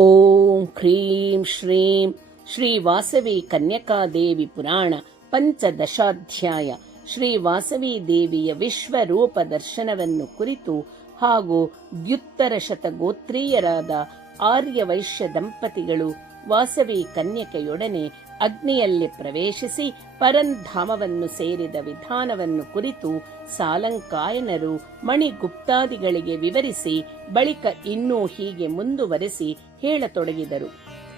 ಓಂ cream ಶ್ರೀಂ Shri Vasavi ಕನ್ಯಕಾದೇವಿ ಪುರಾಣ ಪಂಚದಶಾಧ್ಯಾಯ. ಶ್ರೀ ವಾಸವಿ ದೇವಿಯ ವಿಶ್ವರೂಪ ದರ್ಶನವನ್ನು ಕುರಿತು ಹಾಗೂ ದ್ಯುತ್ತರ ಶತಗೋತ್ರೀಯರಾದ ಆರ್ಯವೈಶ್ಯ ದಂಪತಿಗಳು ವಾಸವಿ ಕನ್ಯಕೆಯೊಡನೆ ಅಗ್ನಿಯಲ್ಲಿ ಪ್ರವೇಶಿಸಿ ಪರಂಧಾಮವನ್ನು ಸೇರಿದ ವಿಧಾನವನ್ನು ಕುರಿತು ಸಾಲಂಕಾಯನರು ಮಣಿಗುಪ್ತಾದಿಗಳಿಗೆ ವಿವರಿಸಿ ಬಳಿಕ ಇನ್ನೂ ಹೀಗೆ ಮುಂದುವರೆಸಿ ಹೇಳತೊಡಗಿದರು.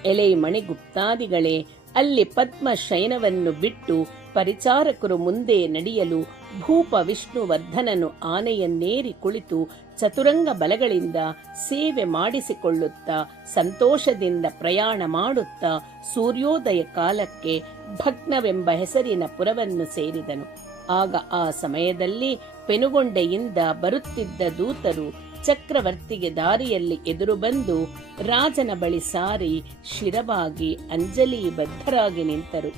ಎಲೆ ಮಣಿಗುಪ್ತಾದಿಗಳೇ, ಅಲ್ಲಿ ಪದ್ಮ ಶಯನವನ್ನು ಬಿಟ್ಟು ಪರಿಚಾರಕರು ಮುಂದೆ ನಡೆಯಲು ಭೂಪ ವಿಷ್ಣುವರ್ಧನನು ಆನೆಯನ್ನೇರಿ ಕುಳಿತು ಚತುರಂಗ ಬಲಗಳಿಂದ ಸೇವೆ ಮಾಡಿಸಿಕೊಳ್ಳುತ್ತಾ ಸಂತೋಷದಿಂದ ಪ್ರಯಾಣ ಮಾಡುತ್ತಾ ಸೂರ್ಯೋದಯ ಕಾಲಕ್ಕೆ ಭಗ್ನವೆಂಬ ಹೆಸರಿನ ಪುರವನ್ನು ಸೇರಿದನು. ಆಗ ಆ ಸಮಯದಲ್ಲಿ ಪೆನುಗೊಂಡೆಯಿಂದ ಬರುತ್ತಿದ್ದ ದೂತರು ಚಕ್ರವರ್ತಿಗೆ ದಾರಿಯಲ್ಲಿ ಎದುರು ಬಂದು ರಾಜನ ಬಳಿ ಸಾರಿ ಶಿರವಾಗಿ ಅಂಜಲಿಬದ್ಧರಾಗಿ ನಿಂತರು.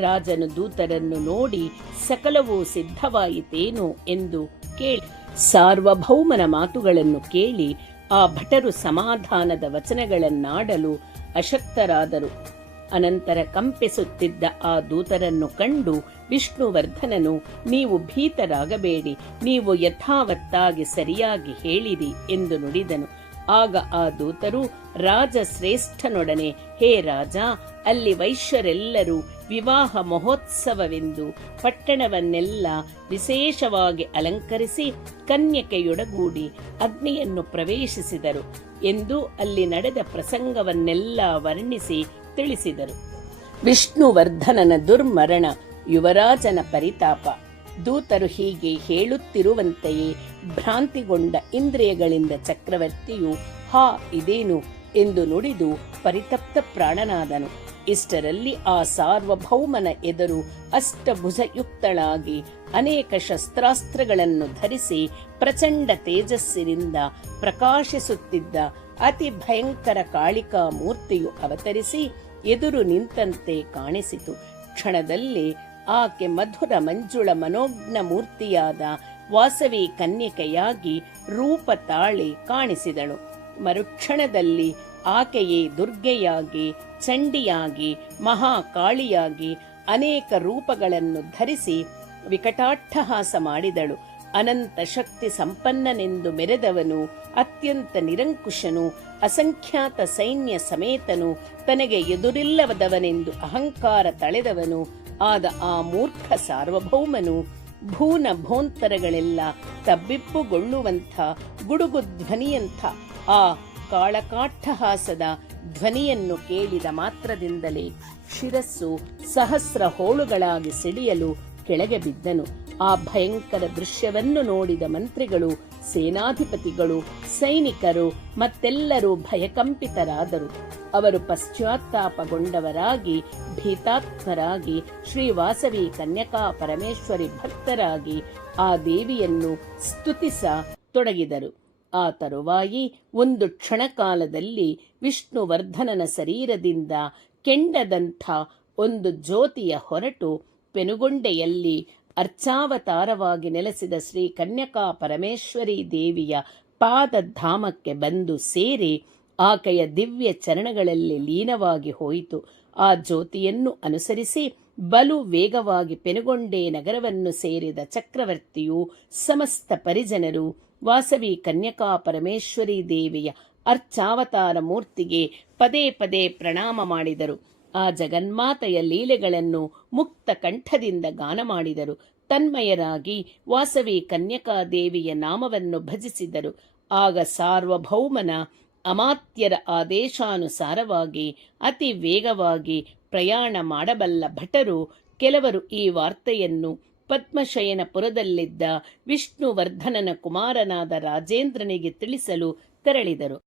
ರಾಜನು ದೂತರನ್ನು ನೋಡಿ ಸಕಲವೂ ಸಿದ್ಧವಾಯಿತೇನೋ ಎಂದು ಕೇಳಿ ಸಾರ್ವಭೌಮನ ಮಾತುಗಳನ್ನು ಕೇಳಿ ಆ ಭಟರು ಸಮಾಧಾನದ ವಚನಗಳನ್ನಾಡಲು ಅಶಕ್ತರಾದರು. ಅನಂತರ ಕಂಪಿಸುತ್ತಿದ್ದ ಆ ದೂತರನ್ನು ಕಂಡು ವಿಷ್ಣುವರ್ಧನನು, ನೀವು ಭೀತರಾಗಬೇಡಿ, ನೀವು ಯಥಾವತ್ತಾಗಿ ಸರಿಯಾಗಿ ಹೇಳಿರಿ ಎಂದು ನುಡಿದನು. ಆಗ ಆ ದೂತರು ರಾಜಶ್ರೇಷ್ಠನೊಡನೆ, ಹೇ ರಾಜ, ಅಲ್ಲಿ ವೈಶ್ಯರೆಲ್ಲರೂ ವಿವಾಹ ಮಹೋತ್ಸವವೆಂದು ಪಟ್ಟಣವನ್ನೆಲ್ಲ ವಿಶೇಷವಾಗಿ ಅಲಂಕರಿಸಿ ಕನ್ಯಕೆಯೊಡಗೂಡಿ ಅಗ್ನಿಯನ್ನು ಪ್ರವೇಶಿಸಿದರು ಎಂದು ಅಲ್ಲಿ ನಡೆದ ಪ್ರಸಂಗವನ್ನೆಲ್ಲ ವರ್ಣಿಸಿ ತಿಳಿಸಿದರು. ವಿಷ್ಣುವರ್ಧನನ ದುರ್ಮರಣ, ಯುವರಾಜನ ಪರಿತಾಪ. ದೂತರು ಹೀಗೆ ಹೇಳುತ್ತಿರುವಂತೆಯೇ ಭ್ರಾಂತಿಗೊಂಡ ಇಂದ್ರಿಯಗಳಿಂದ ಚಕ್ರವರ್ತಿಯು ಹಾ ಇದೇನು ಎಂದು ನುಡಿದು ಪರಿತಪ್ತ ಪ್ರಾಣನಾದನು. ಇಷ್ಟರಲ್ಲಿ ಆ ಸಾರ್ವಭೌಮನ ಎದುರು ಅಷ್ಟಭುಜಯುಕ್ತಳಾಗಿ ಅನೇಕ ಶಸ್ತ್ರಾಸ್ತ್ರಗಳನ್ನು ಧರಿಸಿ ಪ್ರಚಂಡ ತೇಜಸ್ಸಿನಿಂದ ಪ್ರಕಾಶಿಸುತ್ತಿದ್ದ ಅತಿ ಭಯಂಕರ ಕಾಳಿಕಾ ಮೂರ್ತಿಯು ಅವತರಿಸಿ ಎದುರು ನಿಂತಂತೆ ಕಾಣಿಸಿತು. ಕ್ಷಣದಲ್ಲಿ ಆಕೆ ಮಧುರ ಮಂಜುಳ ಮನೋಜ್ಞ ಮೂರ್ತಿಯಾದ ವಾಸವಿ ಕನ್ಯಕೆಯಾಗಿ ರೂಪ ತಾಳಿ ಕಾಣಿಸಿದಳು. ಮರುಕ್ಷಣದಲ್ಲಿ ಆಕೆಯೇ ದುರ್ಗೆಯಾಗಿ, ಚಂಡಿಯಾಗಿ, ಮಹಾಕಾಳಿಯಾಗಿ ಅನೇಕ ರೂಪಗಳನ್ನು ಧರಿಸಿ ವಿಕಟಾಟ್ಟಹಾಸ ಮಾಡಿದಳು. ಅನಂತ ಶಕ್ತಿ ಸಂಪನ್ನನೆಂದು ಮೆರೆದವನು, ಅತ್ಯಂತ ನಿರಂಕುಶನು, ಅಸಂಖ್ಯಾತ ಸೈನ್ಯ ಸಮೇತನು, ತನಗೆ ಎದುರಿಲ್ಲದವನೆಂದು ಅಹಂಕಾರ ತಳೆದವನು ಆದ ಆ ಮೂರ್ಖ ಸಾರ್ವಭೌಮನು ಭೂನ ಭೋಂತರಗಳೆಲ್ಲ ತಬ್ಬಿಪ್ಪುಗೊಳ್ಳುವಂಥ ಗುಡುಗು ಧ್ವನಿಯಂಥ ಆ ಕಾಳಕಾಟ್ಟಹಾಸದ ಧ್ವನಿಯನ್ನು ಕೇಳಿದ ಮಾತ್ರದಿಂದಲೇ ಶಿರಸ್ಸು ಸಹಸ್ರ ಹೋಳುಗಳಾಗಿ ಸಿಡಿಯಲು ಕೆಳಗೆ ಬಿದ್ದನು. ಆ ಭಯಂಕರ ದೃಶ್ಯವನ್ನು ನೋಡಿದ ಮಂತ್ರಿಗಳು, ಸೇನಾಧಿಪತಿಗಳು, ಸೈನಿಕರು ಮತ್ತೆಲ್ಲರೂ ಭಯಕಂಪಿತರಾದರು. ಅವರು ಪಶ್ಚಾತ್ತಾಪಗೊಂಡವರಾಗಿ ಭೀತಾತ್ಮರಾಗಿ ಶ್ರೀ ವಾಸವಿ ಕನ್ಯಕಾ ಪರಮೇಶ್ವರಿ ಭಕ್ತರಾಗಿ ಆ ದೇವಿಯನ್ನು ಸ್ತುತಿಸ ತೊಡಗಿದರು. ಆ ತರುವಾಯಿ ಒಂದು ಕ್ಷಣಕಾಲದಲ್ಲಿ ವಿಷ್ಣುವರ್ಧನನ ಶರೀರದಿಂದ ಕೆಂಡದಂಥ ಒಂದು ಜ್ಯೋತಿಯ ಹೊರಟು ಪೆನುಗೊಂಡೆಯಲ್ಲಿ ಅರ್ಚಾವತಾರವಾಗಿ ನೆಲೆಸಿದ ಶ್ರೀ ಕನ್ಯಕಾ ಪರಮೇಶ್ವರಿ ದೇವಿಯ ಪಾದಧಾಮಕ್ಕೆ ಬಂದು ಸೇರಿ ಆಕೆಯ ದಿವ್ಯ ಚರಣಗಳಲ್ಲಿ ಲೀನವಾಗಿ ಹೋಯಿತು. ಆ ಜ್ಯೋತಿಯನ್ನು ಅನುಸರಿಸಿ ಬಲು ವೇಗವಾಗಿ ಪೆನುಗೊಂಡೆ ನಗರವನ್ನು ಸೇರಿದ ಚಕ್ರವರ್ತಿಯು ಸಮಸ್ತ ಪರಿಜನರು ವಾಸವಿ ಕನ್ಯಕಾ ಪರಮೇಶ್ವರಿ ದೇವಿಯ ಅರ್ಚಾವತಾರ ಮೂರ್ತಿಗೆ ಪದೇ ಪದೇ ಪ್ರಣಾಮ ಮಾಡಿದರು. ಆ ಜಗನ್ಮಾತೆಯ ಲೀಲೆಗಳನ್ನು ಮುಕ್ತ ಕಂಠದಿಂದ ಗಾನ ಮಾಡಿದರು. ತನ್ಮಯರಾಗಿ ವಾಸವಿ ಕನ್ಯಕಾ ದೇವಿಯ ನಾಮವನ್ನು ಭಜಿಸಿದರು. ಆಗ ಸಾರ್ವಭೌಮನ ಅಮಾತ್ಯರ ಆದೇಶಾನುಸಾರವಾಗಿ ಅತಿ ವೇಗವಾಗಿ ಪ್ರಯಾಣ ಮಾಡಬಲ್ಲ ಭಟರು ಕೆಲವರು ಈ ವಾರ್ತೆಯನ್ನು ಪದ್ಮಶಯನಪುರದಲ್ಲಿದ್ದ ವಿಷ್ಣುವರ್ಧನನ ಕುಮಾರನಾದ ರಾಜೇಂದ್ರನಿಗೆ ತಿಳಿಸಲು ತೆರಳಿದರು.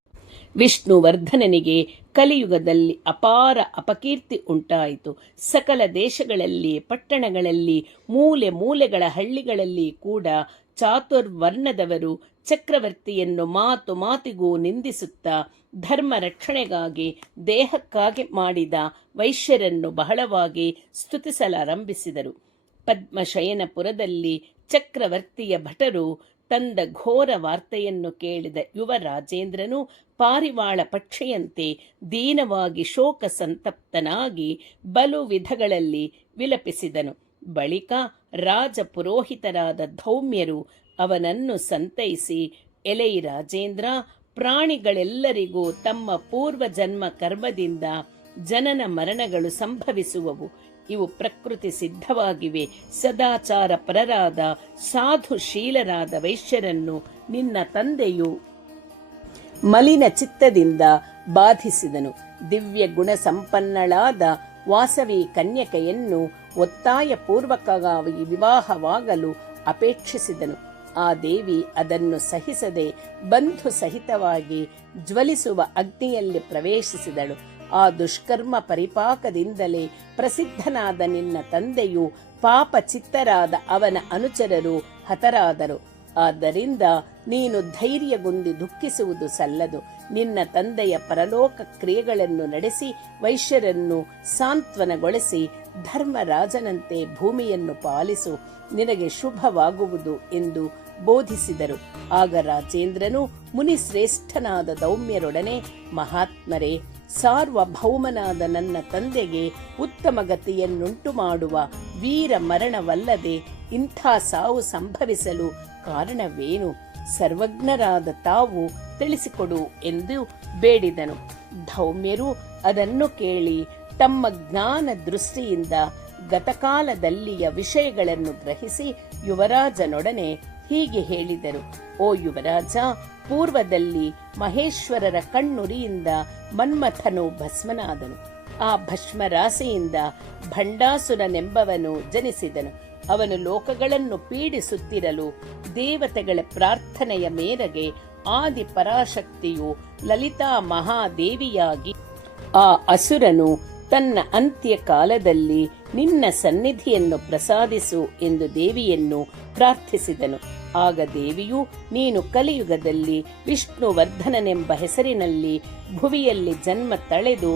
ವಿಷ್ಣುವರ್ಧನನಿಗೆ ಕಲಿಯುಗದಲ್ಲಿ ಅಪಾರ ಅಪಕೀರ್ತಿ ಉಂಟಾಯಿತು. ಸಕಲ ದೇಶಗಳಲ್ಲಿ, ಪಟ್ಟಣಗಳಲ್ಲಿ, ಮೂಲೆ ಮೂಲೆಗಳ ಹಳ್ಳಿಗಳಲ್ಲಿ ಕೂಡ ಚಾತುರ್ವರ್ಣದವರು ಚಕ್ರವರ್ತಿಯನ್ನು ಮಾತು ಮಾತಿಗೂ ನಿಂದಿಸುತ್ತಾ ಧರ್ಮ ರಕ್ಷಣೆಗಾಗಿ ದೇಹಕ್ಕಾಗಿ ಮಾಡಿದ ವೈಶ್ಯರನ್ನು ಬಹಳವಾಗಿ ಸ್ತುತಿಸಲಾರಂಭಿಸಿದರು. ಪದ್ಮಶಯನಪುರದಲ್ಲಿ ಚಕ್ರವರ್ತಿಯ ಭಟರು ತಂದ ಘೋರ ವಾರ್ತೆಯನ್ನು ಕೇಳಿದ ಯುವ ರಾಜೇಂದ್ರನು ಪಾರಿವಾಳ ಪಕ್ಷಿಯಂತೆ ದೀನವಾಗಿ ಶೋಕ ಸಂತಪ್ತನಾಗಿ ಬಲು ವಿಧಗಳಲ್ಲಿ ವಿಲಪಿಸಿದನು. ಬಳಿಕ ರಾಜ ಪುರೋಹಿತರಾದ ಧೌಮ್ಯರು ಅವನನ್ನು ಸಂತೈಸಿ, ಎಲೈ ರಾಜೇಂದ್ರ, ಪ್ರಾಣಿಗಳೆಲ್ಲರಿಗೂ ತಮ್ಮ ಪೂರ್ವಜನ್ಮ ಕರ್ಮದಿಂದ ಜನನ ಮರಣಗಳು ಸಂಭವಿಸುವವು. ಇವು ಪ್ರಕೃತಿ ಸಿದ್ಧವಾಗಿವೆ. ಸದಾಚಾರ ಪರರಾದ ಸಾಧುಶೀಲರಾದ ವೈಶ್ಯರನ್ನು ನಿನ್ನ ತಂದೆಯು ಮಲಿನ ಚಿತ್ತದಿಂದ ಬಾಧಿಸಿದನು. ದಿವ್ಯ ಗುಣ ಸಂಪನ್ನಳಾದ ವಾಸವಿ ಕನ್ಯಕೆಯನ್ನು ಒತ್ತಾಯ ಪೂರ್ವಕವಾಗಿ ವಿವಾಹವಾಗಲು ಅಪೇಕ್ಷಿಸಿದನು. ಆ ದೇವಿ ಅದನ್ನು ಸಹಿಸದೆ ಬಂಧು ಸಹಿತವಾಗಿ ಜ್ವಲಿಸುವ ಅಗ್ನಿಯಲ್ಲಿ ಪ್ರವೇಶಿಸಿದಳು. ಆ ದುಷ್ಕರ್ಮ ಪರಿಪಾಕದಿಂದಲೇ ಪ್ರಸಿದ್ಧನಾದ ನಿನ್ನ ತಂದೆಯು ಪಾಪಚಿತ್ತರಾದ ಅವನ ಅನುಚರರು ಹತರಾದರು. ಆದ್ದರಿಂದ ನೀನು ಧೈರ್ಯಗುಂದಿ ದುಃಖಿಸುವುದು ಸಲ್ಲದು. ನಿನ್ನ ತಂದೆಯ ಪರಲೋಕ ಕ್ರಿಯೆಗಳನ್ನು ನಡೆಸಿ ವೈಶ್ಯರನ್ನು ಸಾಂತ್ವನಗೊಳಿಸಿ ಧರ್ಮರಾಜನಂತೆ ಭೂಮಿಯನ್ನು ಪಾಲಿಸು, ನಿನಗೆ ಶುಭವಾಗುವುದು ಎಂದು ಬೋಧಿಸಿದರು. ಆಗ ರಾಜೇಂದ್ರನು ಮುನಿಶ್ರೇಷ್ಠನಾದ ದೌಮ್ಯರೊಡನೆ, ಮಹಾತ್ಮರೇ, ಸಾರ್ವಭೌಮನಾದ ನನ್ನ ತಂದೆಗೆ ಉತ್ತಮ ಗತಿಯನ್ನುಂಟು ಮಾಡುವ ವೀರ ಮರಣವಲ್ಲದೆ ಇಂಥ ಸಾವು ಸಂಭವಿಸಲು ಕಾರಣವೇನು? ಸರ್ವಜ್ಞರಾದ ತಾವು ತಿಳಿಸಿಕೊಡು ಎಂದು ಬೇಡಿದನು. ಧೌಮ್ಯರು ಅದನ್ನು ಕೇಳಿ ತಮ್ಮ ಜ್ಞಾನ ದೃಷ್ಟಿಯಿಂದ ಗತಕಾಲದಲ್ಲಿಯ ವಿಷಯಗಳನ್ನು ಗ್ರಹಿಸಿ ಯುವರಾಜನೊಡನೆ ಹೀಗೆ ಹೇಳಿದರು. ಓ ಯುವರಾಜ, ಪೂರ್ವದಲ್ಲಿ ಮಹೇಶ್ವರರ ಕಣ್ಣುರಿಯಿಂದ ಮನ್ಮಥನು ಭಸ್ಮನಾದನು. ಆ ಭಸ್ಮರಾಶಿಯಿಂದ ಭಂಡಾಸುರನೆಂಬವನು ಜನಿಸಿದನು. ಅವನು ಲೋಕಗಳನ್ನು ಪೀಡಿಸುತ್ತಿರಲು ದೇವತೆಗಳ ಪ್ರಾರ್ಥನೆಯ ಮೇರೆಗೆ ಆದಿ ಪರಾಶಕ್ತಿಯು ಲಲಿತಾ ಮಹಾದೇವಿಯಾಗಿ ಆ ಅಸುರನು ತನ್ನ ಅಂತ್ಯಕಾಲದಲ್ಲಿ ನಿನ್ನ ಸನ್ನಿಧಿಯನ್ನು ಪ್ರಸಾದಿಸು ಎಂದು ದೇವಿಯನ್ನು ಪ್ರಾರ್ಥಿಸಿದನು. ಆಗ ದೇವಿಯು, ನೀನು ಕಲಿಯುಗದಲ್ಲಿ ವಿಷ್ಣುವರ್ಧನನೆಂಬ ಹೆಸರಿನಲ್ಲಿ ಭುವಿಯಲ್ಲಿ ಜನ್ಮ ತಳೆದು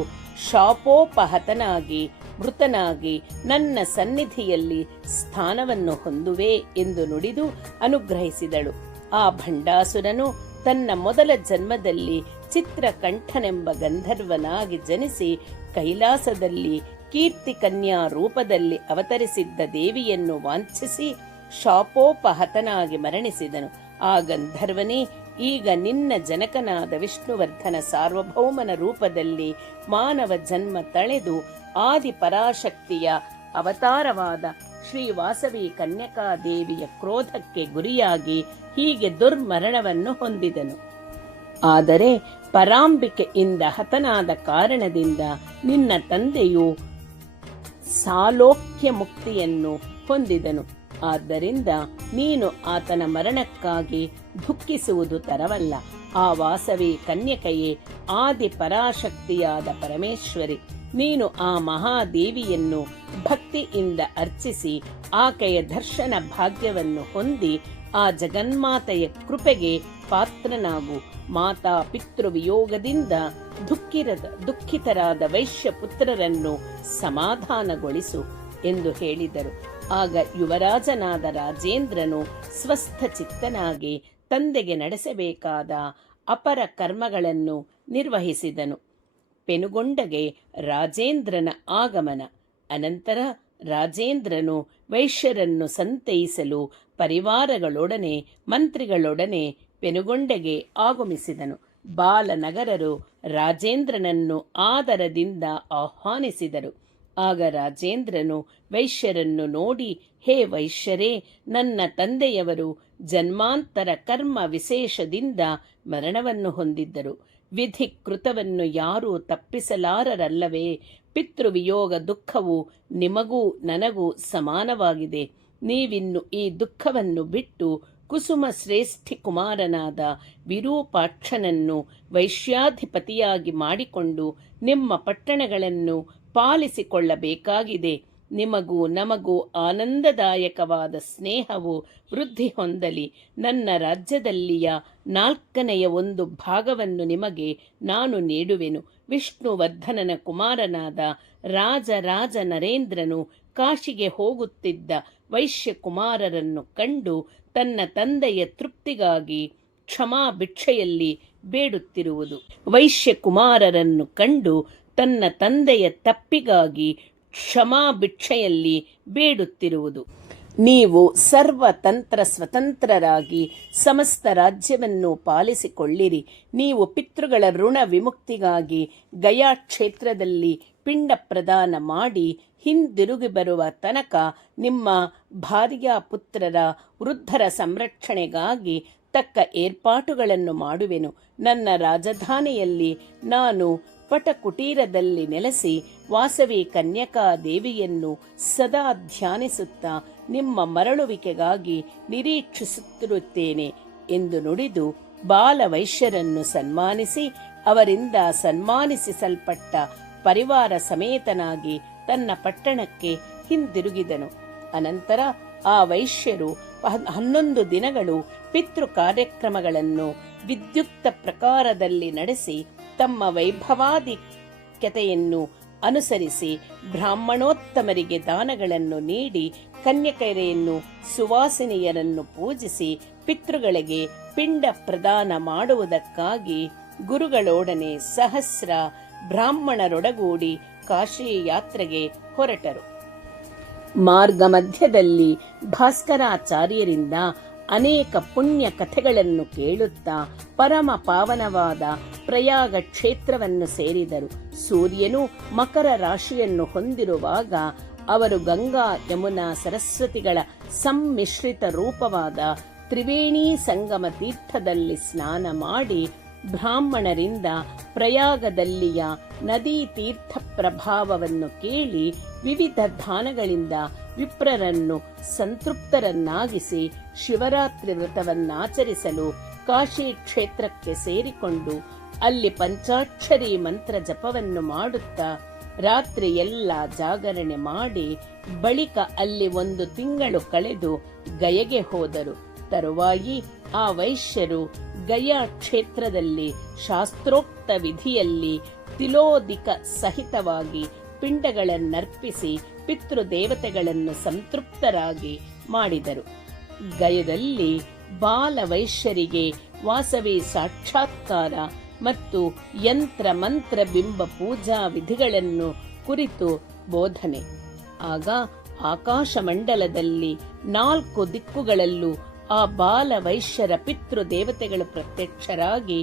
ಶಾಪೋಪಹತನಾಗಿ ಮೃತನಾಗಿ ನನ್ನ ಸನ್ನಿಧಿಯಲ್ಲಿ ಸ್ಥಾನವನ್ನು ಹೊಂದುವೆ ಎಂದು ನುಡಿದು ಅನುಗ್ರಹಿಸಿದಳು. ಆ ಭಂಡಾಸುರನು ತನ್ನ ಮೊದಲ ಜನ್ಮದಲ್ಲಿ ಚಿತ್ರಕಂಠನೆಂಬ ಗಂಧರ್ವನಾಗಿ ಜನಿಸಿ ಕೈಲಾಸದಲ್ಲಿ ಕೀರ್ತಿ ಕನ್ಯಾ ರೂಪದಲ್ಲಿ ಅವತರಿಸಿದ್ದ ದೇವಿಯನ್ನು ವಾಂಛಿಸಿ ಶಾಪೋಪಹತನಾಗಿ ಮರಣಿಸಿದನು. ಆ ಗಂಧರ್ವನೇ ಈಗ ನಿನ್ನ ಜನಕನಾದ ವಿಷ್ಣುವರ್ಧನ ಸಾರ್ವಭೌಮನ ರೂಪದಲ್ಲಿ ಮಾನವ ಜನ್ಮ ತಳೆದು ಆದಿ ಪರಾಶಕ್ತಿಯ ಅವತಾರವಾದ ಶ್ರೀ ವಾಸವಿ ಕನ್ಯಕಾದೇವಿಯ ಕ್ರೋಧಕ್ಕೆ ಗುರಿಯಾಗಿ ಹೀಗೆ ದುರ್ಮರಣವನ್ನು ಹೊಂದಿದನು. ಆದರೆ ಪರಾಂಬಿಕೆಯಿಂದ ಹತನಾದ ಕಾರಣದಿಂದ ನಿನ್ನ ತಂದೆಯು ಸಾಲೋಕ್ಯ ಮುಕ್ತಿಯನ್ನು ಹೊಂದಿದನು. ಆದ್ದರಿಂದ ನೀನು ಆತನ ಮರಣಕ್ಕಾಗಿ ದುಃಖಿಸುವುದು ತರವಲ್ಲ. ಆ ವಾಸವಿ ಕನ್ಯಕೆಯೇ ಆದಿ ಪರಾಶಕ್ತಿಯಾದ ಪರಮೇಶ್ವರಿ. ನೀನು ಆ ಮಹಾದೇವಿಯನ್ನು ಭಕ್ತಿಯಿಂದ ಅರ್ಚಿಸಿ ಆಕೆಯ ದರ್ಶನ ಭಾಗ್ಯವನ್ನು ಹೊಂದಿ ಆ ಜಗನ್ಮಾತೆಯ ಕೃಪೆಗೆ ಪಾತ್ರನಾಗು. ಮಾತಾ ಪಿತೃವಿಯೋಗದಿಂದ ದುಃಖಿತರಾದ ವೈಶ್ಯ ಪುತ್ರರನ್ನು ಸಮಾಧಾನಗೊಳಿಸು ಎಂದು ಹೇಳಿದರು. ಆಗ ಯುವರಾಜನಾದ ರಾಜೇಂದ್ರನು ಸ್ವಸ್ಥ ಚಿತ್ತನಾಗಿ ತಂದೆಗೆ ನಡೆಸಬೇಕಾದ ಅಪರ ಕರ್ಮಗಳನ್ನು ನಿರ್ವಹಿಸಿದನು. ಪೆನುಗೊಂಡಗೆ ರಾಜೇಂದ್ರನ ಆಗಮನ. ಅನಂತರ ರಾಜೇಂದ್ರನು ವೈಶ್ಯರನ್ನು ಸಂತೈಸಲು ಪರಿವಾರಗಳೊಡನೆ ಮಂತ್ರಿಗಳೊಡನೆ ಪೆನುಗೊಂಡೆಗೆ ಆಗಮಿಸಿದನು. ಬಾಲನಗರರು ರಾಜೇಂದ್ರನನ್ನು ಆದರದಿಂದ ಆಹ್ವಾನಿಸಿದರು. ಆಗ ರಾಜೇಂದ್ರನು ವೈಶ್ಯರನ್ನು ನೋಡಿ, ಹೇ ವೈಶ್ಯರೇ, ನನ್ನ ತಂದೆಯವರು ಜನ್ಮಾಂತರ ಕರ್ಮ ವಿಶೇಷದಿಂದ ಮರಣವನ್ನು ಹೊಂದಿದ್ದರು. ವಿಧಿಕೃತವನ್ನು ಯಾರೂ ತಪ್ಪಿಸಲಾರರಲ್ಲವೇ? ಪಿತೃವಿಯೋಗ ದುಃಖವು ನಿಮಗೂ ನನಗೂ ಸಮಾನವಾಗಿದೆ. ನೀವಿನ್ನು ಈ ದುಃಖವನ್ನು ಬಿಟ್ಟು ಕುಸುಮ ಶ್ರೇಷ್ಠಿ ಕುಮಾರನಾದ ವಿರೂಪಾಕ್ಷನನ್ನು ವೈಶ್ಯಾಧಿಪತಿಯಾಗಿ ಮಾಡಿಕೊಂಡು ನಿಮ್ಮ ಪಟ್ಟಣಗಳನ್ನು ಪಾಲಿಸಿಕೊಳ್ಳಬೇಕಾಗಿದೆ. ನಿಮಗೂ ನಮಗೂ ಆನಂದದಾಯಕವಾದ ಸ್ನೇಹವು ವೃದ್ಧಿ ಹೊಂದಲಿ. ನನ್ನ ರಾಜ್ಯದಲ್ಲಿಯ 1/4 ಭಾಗವನ್ನು ನಿಮಗೆ ನಾನು ನೀಡುವೆನು. ವಿಷ್ಣುವರ್ಧನನ ಕುಮಾರನಾದ ರಾಜ ನರೇಂದ್ರನು ಕಾಶಿಗೆ ಹೋಗುತ್ತಿದ್ದ ವೈಶ್ಯಕುಮಾರರನ್ನು ಕಂಡು ತನ್ನ ತಂದೆಯ ತೃಪ್ತಿಗಾಗಿ ಕ್ಷಮಾಭಿಕ್ಷೆಯಲ್ಲಿ ಬೇಡುತ್ತಿರುವುದು. ವೈಶ್ಯಕುಮಾರರನ್ನು ಕಂಡು ತನ್ನ ತಂದೆಯ ತಪ್ಪಿಗಾಗಿ ಕ್ಷಮಾಭಿಕ್ಷೆಯಲ್ಲಿ ಬೇಡುತ್ತಿರುವುದು. ನೀವು ಸರ್ವತಂತ್ರ ಸ್ವತಂತ್ರರಾಗಿ ಸಮಸ್ತ ರಾಜ್ಯವನ್ನು ಪಾಲಿಸಿಕೊಳ್ಳಿರಿ. ನೀವು ಪಿತೃಗಳ ಋಣ ವಿಮುಕ್ತಿಗಾಗಿ ಗಯಾ ಕ್ಷೇತ್ರದಲ್ಲಿ ಪಿಂಡ ಪ್ರದಾನ ಮಾಡಿ ಹಿಂದಿರುಗಿ ಬರುವ ತನಕ ನಿಮ್ಮ ಭಾರ್ಯ ಪುತ್ರರ ವೃದ್ಧರ ಸಂರಕ್ಷಣೆಗಾಗಿ ತಕ್ಕ ಏರ್ಪಾಟುಗಳನ್ನು ಮಾಡುವೆನು. ನನ್ನ ರಾಜಧಾನಿಯಲ್ಲಿ ನಾನು ಪಟಕುಟೀರದಲ್ಲಿ ನೆಲೆಸಿ ವಾಸವಿ ಕನ್ಯಕಾ ದೇವಿಯನ್ನು ಸದಾ ಧ್ಯಾನಿಸುತ್ತಾ ನಿಮ್ಮ ಮರಳುವಿಕೆಗಾಗಿ ನಿರೀಕ್ಷಿಸುತ್ತಿರುತ್ತೇನೆ ಎಂದು ನುಡಿದು ಬಾಲವೈಶ್ಯರನ್ನು ಸನ್ಮಾನಿಸಿ ಅವರಿಂದ ಸನ್ಮಾನಿಸಲ್ಪಟ್ಟ ಪರಿವಾರ ಸಮೇತನಾಗಿ ತನ್ನ ಪಟ್ಟಣಕ್ಕೆ ಹಿಂದಿರುಗಿದನು. ಅನಂತರ ಆ ವೈಶ್ಯರು 11 ದಿನಗಳು ಪಿತೃ ಕಾರ್ಯಕ್ರಮಗಳನ್ನು ವಿದ್ಯುಕ್ತ ಪ್ರಕಾರದಲ್ಲಿ ನಡೆಸಿ ತಮ್ಮ ವೈಭವಾಧಿಕ್ಯತೆಯನ್ನು ಅನುಸರಿಸಿ ಬ್ರಾಹ್ಮಣೋತ್ತಮರಿಗೆ ದಾನಗಳನ್ನು ನೀಡಿ ಕನ್ಯಕೆಯರನ್ನು ಸುವಾಸಿನಿಯರನ್ನು ಪೂಜಿಸಿ ಪಿತೃಗಳಿಗೆ ಪಿಂಡ ಪ್ರದಾನ ಮಾಡುವುದಕ್ಕಾಗಿ ಗುರುಗಳೊಡನೆ ಸಹಸ್ರ ಬ್ರಾಹ್ಮಣರೊಡಗೂಡಿ ಕಾಶಿ ಯಾತ್ರೆಗೆ ಹೊರಟರು. ಮಾರ್ಗ ಮಧ್ಯದಲ್ಲಿ ಭಾಸ್ಕರಾಚಾರ್ಯರಿಂದ ಅನೇಕ ಪುಣ್ಯ ಕಥೆಗಳನ್ನು ಕೇಳುತ್ತಾ ಪರಮ ಪಾವನವಾದ ಪ್ರಯಾಗ ಕ್ಷೇತ್ರವನ್ನು ಸೇರಿದರು. ಸೂರ್ಯನು ಮಕರ ರಾಶಿಯನ್ನು ಹೊಂದಿರುವಾಗ ಅವರು ಗಂಗಾ ಯಮುನಾ ಸರಸ್ವತಿಗಳ ಸಮ್ಮಿಶ್ರಿತ ರೂಪವಾದ ತ್ರಿವೇಣಿ ಸಂಗಮ ತೀರ್ಥದಲ್ಲಿ ಸ್ನಾನ ಮಾಡಿ ಬ್ರಾಹ್ಮಣರಿಂದ ಪ್ರಯಾಗದಲ್ಲಿಯ ನದಿ ತೀರ್ಥ ಪ್ರಭಾವವನ್ನು ಕೇಳಿ ವಿವಿಧ ದಾನಗಳಿಂದ ವಿಪ್ರರನ್ನು ಸಂತೃಪ್ತರನ್ನಾಗಿಸಿ ಶಿವರಾತ್ರಿ ವ್ರತವನ್ನಾಚರಿಸಲು ಕಾಶಿ ಕ್ಷೇತ್ರಕ್ಕೆ ಸೇರಿಕೊಂಡು ಅಲ್ಲಿ ಪಂಚಾಕ್ಷರಿ ಮಂತ್ರ ಜಪವನ್ನು ಮಾಡುತ್ತಾ ರಾತ್ರಿ ಎಲ್ಲ ಜಾಗರಣೆ ಮಾಡಿ ಬಳಿಕ ಅಲ್ಲಿ 1 ತಿಂಗಳು ಕಳೆದು ಗಯೆಗೆ ಹೋದರು. ತರುವಾಯಿ ಆ ವೈಶ್ಯರು ಗಯಾ ಕ್ಷೇತ್ರದಲ್ಲಿ ಶಾಸ್ತ್ರೋಕ್ತ ವಿಧಿಯಲ್ಲಿ ತಿಲೋದಿಕ ಸಹಿತವಾಗಿ ಪಿಂಡಗಳನ್ನರ್ಪಿಸಿ ಪಿತೃದೇವತೆಗಳನ್ನು ಸಂತೃಪ್ತರಾಗಿ ಮಾಡಿದರು. ಗಯದಲ್ಲಿ ಬಾಲವೈಶ್ಯರಿಗೆ ವಾಸವಿ ಸಾಕ್ಷಾತ್ಕಾರ ಮತ್ತು ಯಂತ್ರ ಮಂತ್ರ ಬಿಂಬ ಪೂಜಾ ವಿಧಿಗಳನ್ನು ಕುರಿತು ಬೋಧನೆ. ಆಗ ಆಕಾಶಮಂಡಲದಲ್ಲಿ 4 ದಿಕ್ಕುಗಳಲ್ಲೂ ಆ ಬಾಲವೈಶ್ಯರ ಪಿತೃದೇವತೆಗಳು ಪ್ರತ್ಯಕ್ಷರಾಗಿ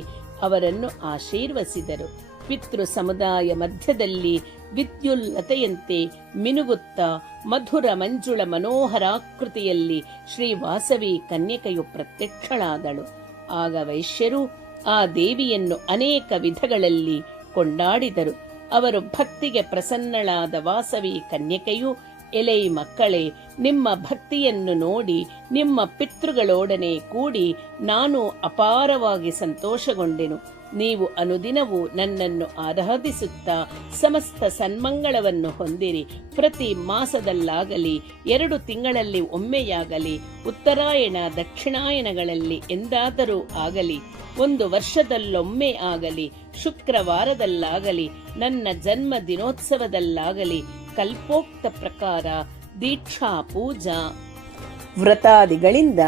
ಅವರನ್ನು ಆಶೀರ್ವಸಿದರು. ಪಿತೃ ಸಮುದಾಯ ಮಧ್ಯದಲ್ಲಿ ವಿದ್ಯುಲ್ಲತೆಯಂತೆ ಮಿನುಗುತ್ತಾ ಮಧುರ ಮಂಜುಳ ಮನೋಹರಾಕೃತಿಯಲ್ಲಿ ಶ್ರೀ ವಾಸವಿ ಕನ್ಯಕೆಯು ಪ್ರತ್ಯಕ್ಷಳಾದಳು. ಆಗ ವೈಶ್ಯರು ಆ ದೇವಿಯನ್ನು ಅನೇಕ ವಿಧಗಳಲ್ಲಿ ಕೊಂಡಾಡಿದರು. ಅವರು ಭಕ್ತಿಗೆ ಪ್ರಸನ್ನಳಾದ ವಾಸವಿ ಕನ್ಯಕೆಯು, ಎಲೈ ಮಕ್ಕಳೇ, ನಿಮ್ಮ ಭಕ್ತಿಯನ್ನು ನೋಡಿ ನಿಮ್ಮ ಪಿತೃಗಳೊಡನೆ ಕೂಡಿ ನಾನು ಅಪಾರವಾಗಿ ಸಂತೋಷಗೊಂಡೆನು. ನೀವು ಅನುದಿನವೂ ನನ್ನನ್ನು ಆರಾಧಿಸುತ್ತಾ ಸಮಸ್ತ ಸನ್ಮಂಗಳವನ್ನು ಹೊಂದಿರಿ. ಪ್ರತಿ ಮಾಸದಲ್ಲಾಗಲಿ 2 ತಿಂಗಳಲ್ಲಿ ಒಮ್ಮೆಯಾಗಲಿ ಉತ್ತರಾಯಣ ದಕ್ಷಿಣಾಯನಗಳಲ್ಲಿ ಎಂದಾದರೂ ಆಗಲಿ 1 ವರ್ಷದಲ್ಲೊಮ್ಮೆ ಆಗಲಿ ಶುಕ್ರವಾರದಲ್ಲಾಗಲಿ ನನ್ನ ಜನ್ಮ ದಿನೋತ್ಸವದಲ್ಲಾಗಲಿ ಕಲ್ಪೋಕ್ತ ಪ್ರಕಾರ ದೀಕ್ಷಾ ಪೂಜಾ ವ್ರತಾದಿಗಳಿಂದ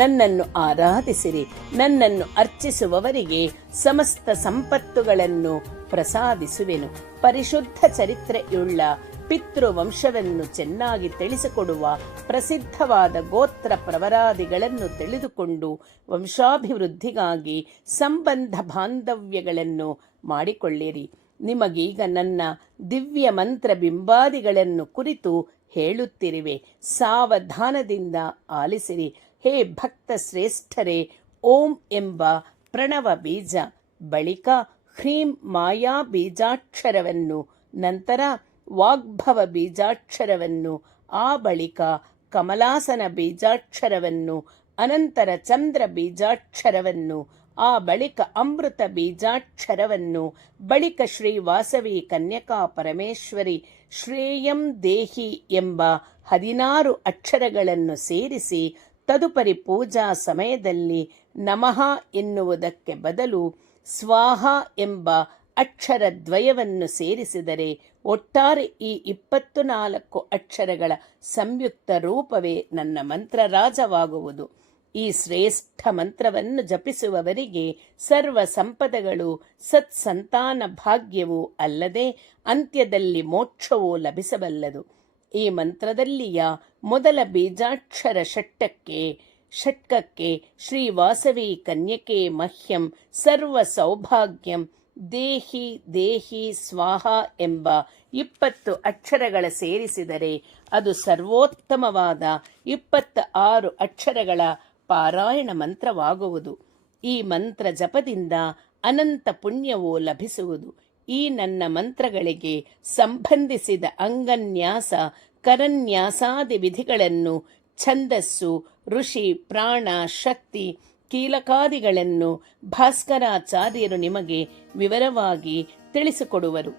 ನನ್ನನ್ನು ಆರಾಧಿಸಿರಿ. ನನ್ನನ್ನು ಅರ್ಚಿಸುವವರಿಗೆ ಸಮಸ್ತ ಸಂಪತ್ತುಗಳನ್ನು ಪ್ರಸಾದಿಸುವೆನು. ಪರಿಶುದ್ಧ ಚರಿತ್ರೆಯುಳ್ಳ ಪಿತೃವಂಶವನ್ನು ಚೆನ್ನಾಗಿ ತಿಳಿಸಿಕೊಡುವ ಪ್ರಸಿದ್ಧವಾದ ಗೋತ್ರ ಪ್ರವರಾದಿಗಳನ್ನು ತಿಳಿದುಕೊಂಡು ವಂಶಾಭಿವೃದ್ಧಿಗಾಗಿ ಸಂಬಂಧ ಬಾಂಧವ್ಯಗಳನ್ನು ಮಾಡಿಕೊಳ್ಳಿರಿ. ನಿಮಗೀಗ ನನ್ನ ದಿವ್ಯ ಮಂತ್ರ ಬಿಂಬಾದಿಗಳನ್ನು ಕುರಿತು ಹೇಳುತ್ತಿರುವೆ, ಸಾವಧಾನದಿಂದ ಆಲಿಸಿರಿ. ಹೇ ಭಕ್ತ ಶ್ರೇಷ್ಠರೇ, ಓಂ ಎಂಬ ಪ್ರಣವ ಬೀಜ, ಬಳಿಕ ಹ್ರೀಂ ಮಾಯಾ ಬೀಜಾಕ್ಷರವನ್ನು, ನಂತರ ವಾಗ್ಭವ ಬೀಜಾಕ್ಷರವನ್ನು, ಆ ಬಳಿಕ ಕಮಲಾಸನ ಬೀಜಾಕ್ಷರವನ್ನು, ಅನಂತರ ಚಂದ್ರ ಬೀಜಾಕ್ಷರವನ್ನು, ಆ ಬಳಿಕ ಅಮೃತ ಬೀಜಾಕ್ಷರವನ್ನು, ಬಳಿಕ ಶ್ರೀ ವಾಸವಿ ಕನ್ಯಕಾ ಪರಮೇಶ್ವರಿ ಶ್ರೇಯಂ ದೇಹಿ ಎಂಬ 16 ಅಕ್ಷರಗಳನ್ನು ಸೇರಿಸಿ, ತದುಪರಿ ಪೂಜಾ ಸಮಯದಲ್ಲಿ ನಮಃ ಎನ್ನುವುದಕ್ಕೆ ಬದಲು ಸ್ವಾಹ ಎಂಬ ಅಕ್ಷರದ್ವಯವನ್ನು ಸೇರಿಸಿದರೆ ಒಟ್ಟಾರೆ ಈ 24 ಅಕ್ಷರಗಳ ಸಂಯುಕ್ತ ರೂಪವೇ ನನ್ನ ಮಂತ್ರರಾಜವಾಗುವುದು. ಈ ಶ್ರೇಷ್ಠ ಮಂತ್ರವನ್ನು ಜಪಿಸುವವರಿಗೆ ಸರ್ವ ಸಂಪದಗಳು, ಸತ್ಸಂತಾನ ಭಾಗ್ಯವೂ ಅಲ್ಲದೆ ಅಂತ್ಯದಲ್ಲಿ ಮೋಕ್ಷವೂ ಲಭಿಸಬಲ್ಲದು. ಈ ಮಂತ್ರದಲ್ಲಿಯ ಮೊದಲ ಬೀಜಾಕ್ಷರ ಷಟ್ಕಕ್ಕೆ ಶ್ರೀ ವಾಸವಿ ಕನ್ಯಕೆ ಮಹ್ಯಂ ಸರ್ವ ಸೌಭಾಗ್ಯಂ ದೇಹಿ ದೇಹಿ ಸ್ವಾಹ ಎಂಬ 20 ಅಕ್ಷರಗಳ ಸೇರಿಸಿದರೆ ಅದು ಸರ್ವೋತ್ತಮವಾದ 26 ಅಕ್ಷರಗಳ ಪಾರಾಯಣ ಮಂತ್ರವಾಗುವುದು. ಈ ಮಂತ್ರ ಜಪದಿಂದ ಅನಂತ ಪುಣ್ಯವೂ ಲಭಿಸುವುದು. ಈ ನನ್ನ ಮಂತ್ರಗಳಿಗೆ ಸಂಬಂಧಿಸಿದ ಅಂಗನ್ಯಾಸ, ಕರನ್ಯಾಸಾದಿ ವಿಧಿಗಳನ್ನು, ಛಂದಸ್ಸು, ಋಷಿ, ಪ್ರಾಣ, ಶಕ್ತಿ, ಕೀಲಕಾದಿಗಳನ್ನು ಭಾಸ್ಕರಾಚಾರ್ಯರು ನಿಮಗೆ ವಿವರವಾಗಿ ತಿಳಿಸಿಕೊಡುವರು.